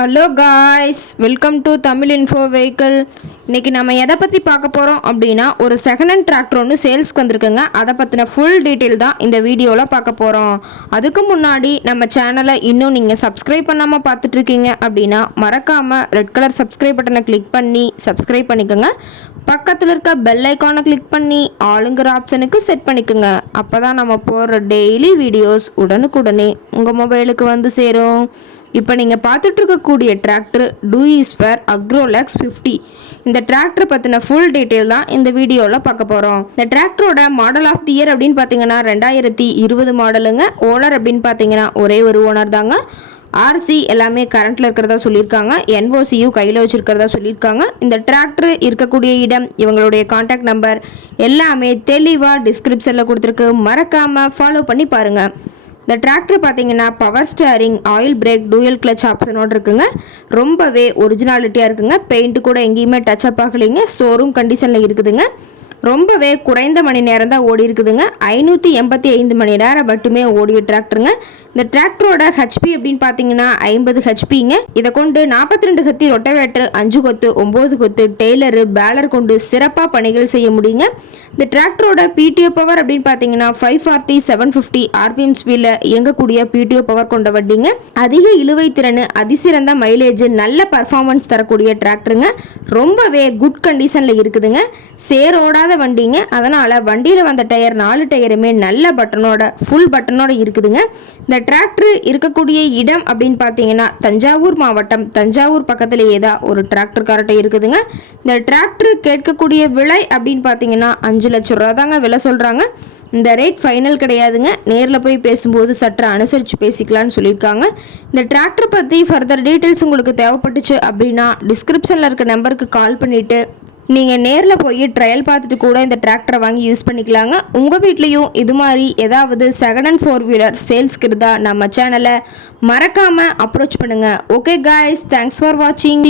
Hello guys, welcome to Tamil info vehicle. இன்றைக்கி நம்ம எதை பற்றி பார்க்க போகிறோம் அப்படின்னா, ஒரு செகண்ட் ஹேண்ட் டிராக்டர் ஒன்று சேல்ஸ்க்கு வந்திருக்குங்க. அதை பற்றின ஃபுல் டீட்டெயில் தான் இந்த வீடியோவில் பார்க்க போகிறோம். அதுக்கு முன்னாடி நம்ம சேனலை இன்னும் நீங்கள் சப்ஸ்கிரைப் பண்ணாமல் பார்த்துட்ருக்கீங்க அப்படின்னா மறக்காமல் ரெட் கலர் சப்ஸ்கிரைப் பட்டனை கிளிக் பண்ணி சப்ஸ்கிரைப் பண்ணிக்கோங்க. பக்கத்தில் இருக்க பெல் ஐக்கானை கிளிக் பண்ணி ஆளுங்கிற ஆப்ஷனுக்கு செட் பண்ணிக்கோங்க. அப்போ தான் நம்ம போடுற டெய்லி வீடியோஸ் உடனுக்குடனே உங்கள் மொபைலுக்கு வந்து சேரும். இப்போ நீங்கள் பார்த்துட்டு இருக்கக்கூடிய டிராக்டர் Deutz Fahr Agrolex 50. இந்த டிராக்டர் பற்றின ஃபுல் டீட்டெயில் தான் இந்த வீடியோவில் பார்க்க போகிறோம். இந்த டிராக்டரோட மாடல் ஆஃப் தி இயர் அப்படின்னு பார்த்தீங்கன்னா 2020 மாடலுங்க. ஓனர் அப்படின்னு பார்த்தீங்கன்னா ஒரே ஒரு ஓனர் தாங்க. ஆர்சி எல்லாமே கரண்ட்டில் இருக்கிறதா சொல்லியிருக்காங்க. என்ஓசியும் கையில் வச்சுருக்கிறதா சொல்லியிருக்காங்க. இந்த டிராக்டர் இருக்கக்கூடிய இடம், இவங்களுடைய கான்டாக்ட் நம்பர் எல்லாமே தெளிவாக டிஸ்கிரிப்ஷனில் கொடுத்துருக்கு. மறக்காமல் ஃபாலோ பண்ணி பாருங்கள். இந்த டிராக்டர் பார்த்தீங்கன்னா power steering, oil brake, dual clutch ஆப்ஷனோடு இருக்குங்க. ரொம்பவே ஒரிஜினாலிட்டியாக இருக்குங்க. பெயிண்ட்டு கூட எங்கேயுமே டச்சப் ஆகலைங்க. ஷோரூம் கண்டிஷனில் இருக்குதுங்க. ரொம்பவே குறைந்த மணி நேரம் தான் ஓடி இருக்குதுங்க. 585 மணி நேரம் மட்டுமே ஓடிய டிராக்டருங்க. இந்த டிராக்டரோட ஹெச்பி அப்படின்னு பார்த்தீங்கன்னா 50 ஹெச்பிங்க. இதை கொண்டு 42 கத்தி ரொட்டவேட்டர், 5 கொத்து, 9 கொத்து, டெய்லரு, பேலர் கொண்டு சிறப்பாக பணிகள் செய்ய முடியுங்க. இந்த டிராக்டரோட பிடிஓ பவர் அப்படின்னு பார்த்தீங்கன்னா 540 750 ஆர்பிஎம் ஸ்பீடில் இயங்கக்கூடிய பிடிஓ பவர் கொண்ட வண்டிங்க. அதிக இழுவை திறன், அதிசிறந்த மைலேஜ், நல்ல பர்ஃபார்மன்ஸ் தரக்கூடிய டிராக்டருங்க. ரொம்பவே குட் கண்டிஷனில் இருக்குதுங்க. சேரோடாத வண்டிங்க. அதனால் வண்டியில் வந்த டயர் 4 டயருமே நல்ல பட்டனோட, ஃபுல் பட்டனோட இருக்குதுங்க. இந்த டிராக்டர் இருக்கக்கூடிய இடம் அப்படின்னு பார்த்தீங்கன்னா தஞ்சாவூர் மாவட்டம், தஞ்சாவூர் பக்கத்திலேயே தான் ஒரு டிராக்டர் கரெக்டாக இருக்குதுங்க. இந்த டிராக்டர் கேட்கக்கூடிய விலை அப்படின்னு பார்த்தீங்கன்னா 5 லட்சம் ரூபா தாங்க விலை சொல்கிறாங்க. இந்த ரேட் ஃபைனல் கிடையாதுங்க. நேரில் போய் பேசும்போது சற்று அனுசரித்து பேசிக்கலான்னு சொல்லியிருக்காங்க. இந்த டிராக்டர் பற்றி ஃபர்தர் டீட்டெயில்ஸ் உங்களுக்கு தேவைப்பட்டுச்சு அப்படின்னா டிஸ்கிரிப்ஷனில் இருக்க நம்பருக்கு கால் பண்ணிவிட்டு நீங்கள் நேரில் போய் ட்ரையல் பார்த்துட்டு கூட இந்த டிராக்டரை வாங்கி யூஸ் பண்ணிக்கலாங்க. உங்கள் வீட்லேயும் இது மாதிரி ஏதாவது செகண்ட் ஹேண்ட் 4 வீலர் சேல்ஸ்க்கு இருந்தால் நம்ம சேனலை மறக்காமல் அப்ரோச் பண்ணுங்கள். ஓகே காய்ஸ், தேங்க்ஸ் ஃபார் வாட்சிங்.